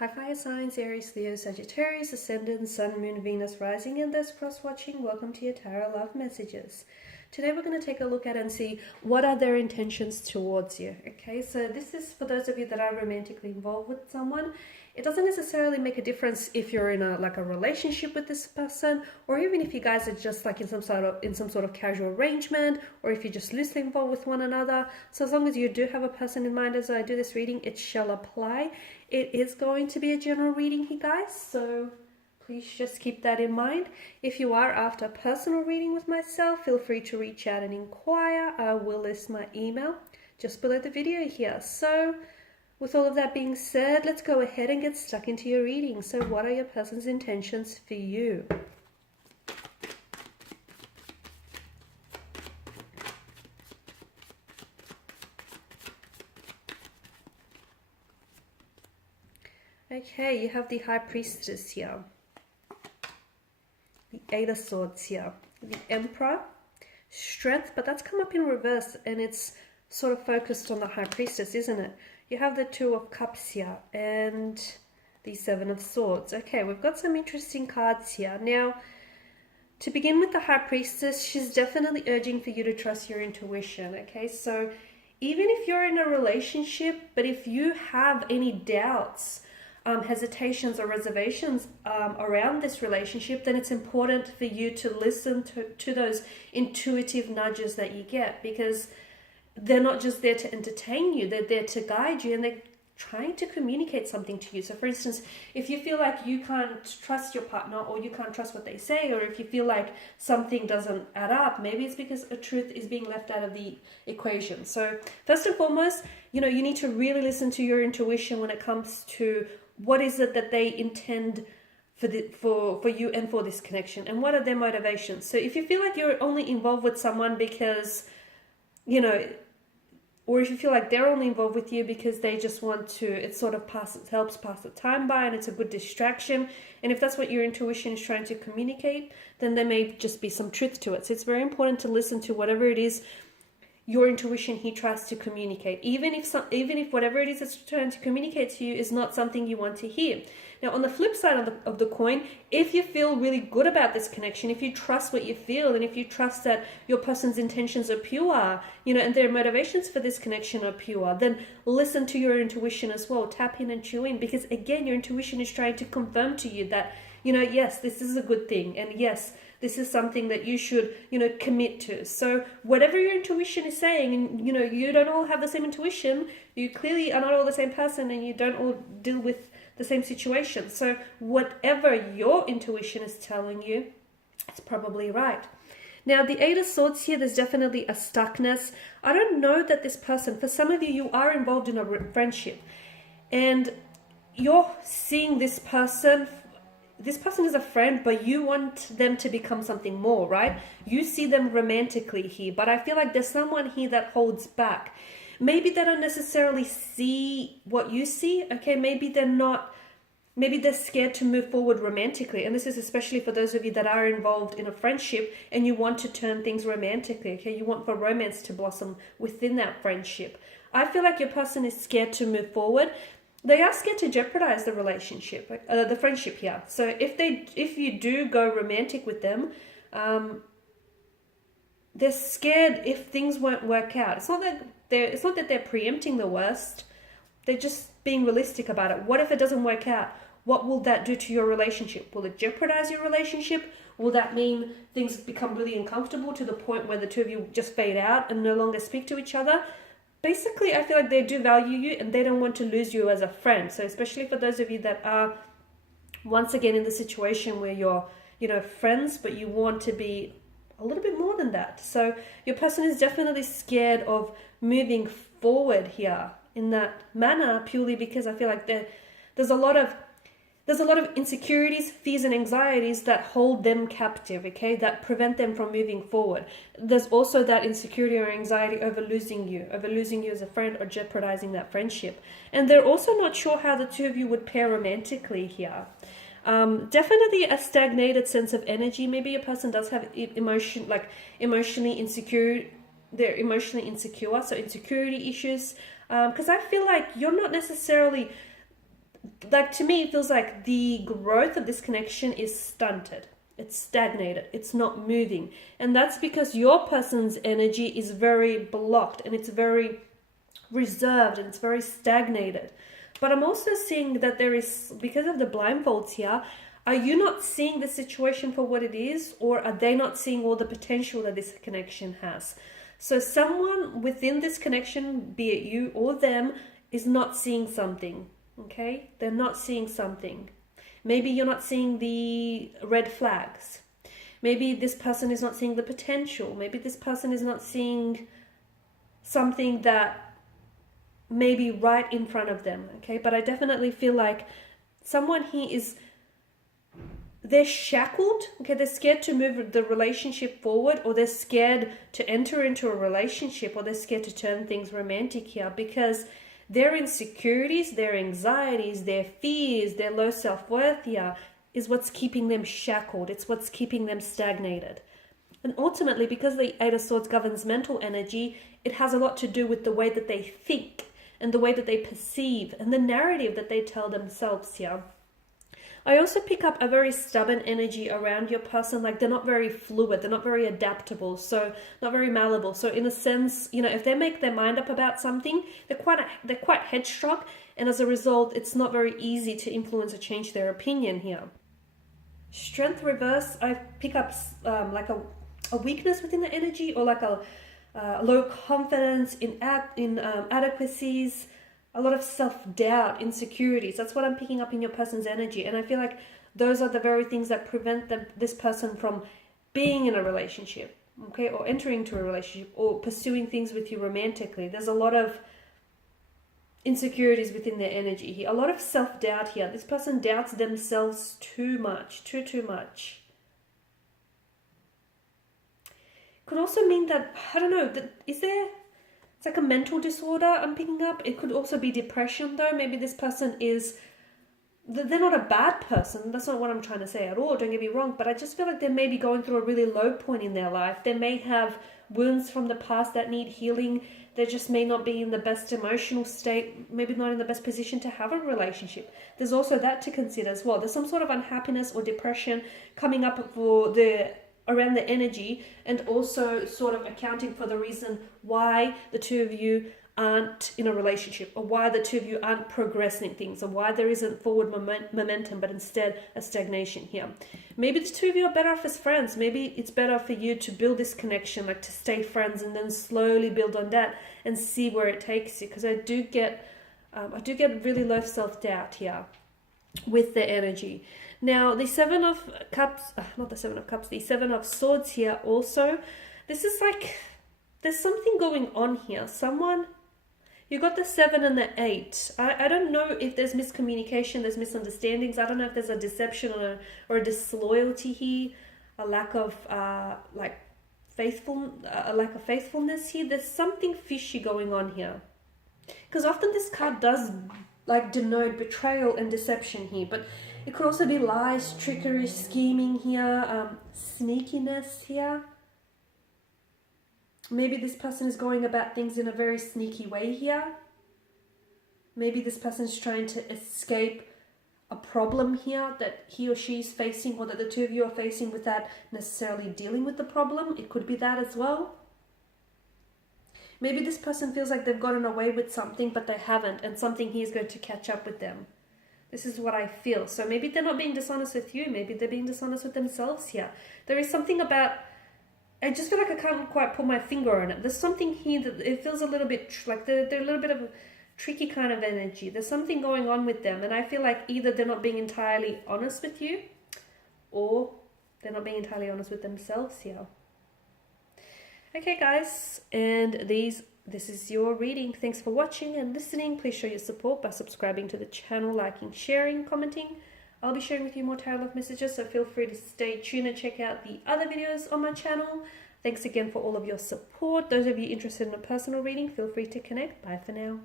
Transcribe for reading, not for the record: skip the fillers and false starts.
Hi fire signs, Aries, Leo, Sagittarius, Ascendant, Sun, Moon, Venus, Rising, and those cross-watching. Welcome to your Tarot Love Messages. Today we're going to take a look at and see what are their intentions towards you. Okay, so this is for those of you that are romantically involved with someone. It doesn't necessarily make a difference if you're in a relationship with this person, or even if you guys are just like in some sort of casual arrangement, or if you're just loosely involved with one another. So as long as you do have a person in mind as I do this reading, it shall apply. It is going to be a general reading here, guys, so please just keep that in mind. If you are after a personal reading with myself, feel free to reach out and inquire. I will list my email just below the video here. So with all of that being said, let's go ahead and get stuck into your reading. So what are your person's intentions for you? Okay, you have the High Priestess here, the Eight of Swords here, the Emperor, Strength, but that's come up in reverse and it's sort of focused on the High Priestess, isn't it? You have the Two of Cups here and the Seven of Swords. Okay, we've got some interesting cards here. Now, to begin with the High Priestess, she's definitely urging for you to trust your intuition, okay? So even if you're in a relationship, but if you have any doubts, hesitations or reservations around this relationship, then it's important for you to listen to those intuitive nudges that you get, because they're not just there to entertain you, they're there to guide you, and they're trying to communicate something to you. So for instance, if you feel like you can't trust your partner, or you can't trust what they say, or if you feel like something doesn't add up, maybe it's because a truth is being left out of the equation. So first and foremost, you need to really listen to your intuition when it comes to what is it that they intend for you and for this connection, and what are their motivations. So if you feel like you're only involved with someone because, or if you feel like they're only involved with you because they just want to, it sort of helps pass the time by and it's a good distraction, and if that's what your intuition is trying to communicate, then there may just be some truth to it. So it's very important to listen to whatever it is your intuition he tries to communicate, even if whatever it is it's trying to communicate to you is not something you want to hear. Now, on the flip side of the coin, if you feel really good about this connection, if you trust what you feel, and if you trust that your person's intentions are pure, and their motivations for this connection are pure, then listen to your intuition as well. Tap in and chew in, because again, your intuition is trying to confirm to you that, yes, this is a good thing, and yes, this is something that you should, commit to. So whatever your intuition is saying, and, you don't all have the same intuition, you clearly are not all the same person, and you don't all deal with the same situation. So whatever your intuition is telling you, it's probably right. Now, the Eight of Swords here, there's definitely a stuckness. I don't know that this person, for some of you, you are involved in a friendship, and you're seeing this person is a friend, but you want them to become something more, right? You see them romantically here, but I feel like there's someone here that holds back. Maybe they don't necessarily see what you see, okay? Maybe they're scared to move forward romantically, and this is especially for those of you that are involved in a friendship and you want to turn things romantically, okay? You want for romance to blossom within that friendship. I feel like your person is scared to move forward. They are scared to jeopardize the relationship, the friendship here. So if you do go romantic with them, they're scared if things won't work out. It's not that they're preempting the worst. They're just being realistic about it. What if it doesn't work out? What will that do to your relationship? Will it jeopardize your relationship? Will that mean things become really uncomfortable to the point where the two of you just fade out and no longer speak to each other? Basically, I feel like they do value you and they don't want to lose you as a friend. So especially for those of you that are, once again, in the situation where you're, friends, but you want to be a little bit more than that. So your person is definitely scared of moving forward here in that manner, purely because I feel like there's a lot of insecurities, fears, and anxieties that hold them captive, okay, that prevent them from moving forward. There's also that insecurity or anxiety over losing you as a friend, or jeopardizing that friendship. And they're also not sure how the two of you would pair romantically here. Definitely a stagnated sense of energy. Maybe a person does have emotionally insecure. They're emotionally insecure, so insecurity issues. Because I feel like you're not necessarily like, to me, it feels like the growth of this connection is stunted. It's stagnated. It's not moving. And that's because your person's energy is very blocked and it's very reserved and it's very stagnated. But I'm also seeing that there is, because of the blindfolds here, are you not seeing the situation for what it is, or are they not seeing all the potential that this connection has? So someone within this connection, be it you or them, is not seeing something, okay? They're not seeing something. Maybe you're not seeing the red flags. Maybe this person is not seeing the potential. Maybe this person is not seeing something that may be right in front of them, okay? But I definitely feel like someone here is, they're shackled, okay? They're scared to move the relationship forward, or they're scared to enter into a relationship, or they're scared to turn things romantic here, because their insecurities, their anxieties, their fears, their low self-worth here is what's keeping them shackled. It's what's keeping them stagnated. And ultimately, because the Eight of Swords governs mental energy, it has a lot to do with the way that they think and the way that they perceive and the narrative that they tell themselves here. I also pick up a very stubborn energy around your person, like they're not very fluid, they're not very adaptable, so not very malleable. So in a sense, you know, if they make their mind up about something, they're quite headstrong, and as a result, it's not very easy to influence or change their opinion here. Strength reverse, I pick up like a weakness within the energy, or like a low confidence in adequacies, a lot of self-doubt, insecurities. That's what I'm picking up in your person's energy. And I feel like those are the very things that prevent this person from being in a relationship, okay, or entering into a relationship, or pursuing things with you romantically. There's a lot of insecurities within their energy here, a lot of self-doubt here. This person doubts themselves too much, too much. Could also mean that, I don't know, that is there... It's like a mental disorder I'm picking up. It could also be depression, though. Maybe this person is... They're not a bad person. That's not what I'm trying to say at all. Don't get me wrong. But I just feel like they may be going through a really low point in their life. They may have wounds from the past that need healing. They just may not be in the best emotional state. Maybe not in the best position to have a relationship. There's also that to consider as well. There's some sort of unhappiness or depression coming up for around the energy, and also sort of accounting for the reason why the two of you aren't in a relationship, or why the two of you aren't progressing things, or why there isn't forward momentum, but instead a stagnation here. Maybe the two of you are better off as friends. Maybe it's better for you to build this connection, like to stay friends and then slowly build on that and see where it takes you. Because I do get really low self-doubt here with the energy. Now, the Seven of Cups, not the Seven of Cups, the Seven of Swords here also. This is like, there's something going on here. You got the 7 and the 8. I don't know if there's miscommunication, there's misunderstandings. I don't know if there's a deception or a disloyalty here, a lack of a lack of faithfulness here. There's something fishy going on here. Because often this card does like denote betrayal and deception here, but it could also be lies, trickery, scheming here, sneakiness here. Maybe this person is going about things in a very sneaky way here. Maybe this person is trying to escape a problem here that he or she is facing, or that the two of you are facing, without necessarily dealing with the problem. It could be that as well. Maybe this person feels like they've gotten away with something, but they haven't, and something here is going to catch up with them. This is what I feel. So maybe they're not being dishonest with you. Maybe they're being dishonest with themselves here. There is something about... I just feel like I can't quite put my finger on it. There's something here that it feels a little bit like they're a little bit of a tricky kind of energy. There's something going on with them. And I feel like either they're not being entirely honest with you, or they're not being entirely honest with themselves here. Okay, guys. And this is your reading. Thanks for watching and listening. Please show your support by subscribing to the channel, liking, sharing, commenting. I'll be sharing with you more tarot love messages, so feel free to stay tuned and check out the other videos on my channel. Thanks again for all of your support. Those of you interested in a personal reading, feel free to connect. Bye for now.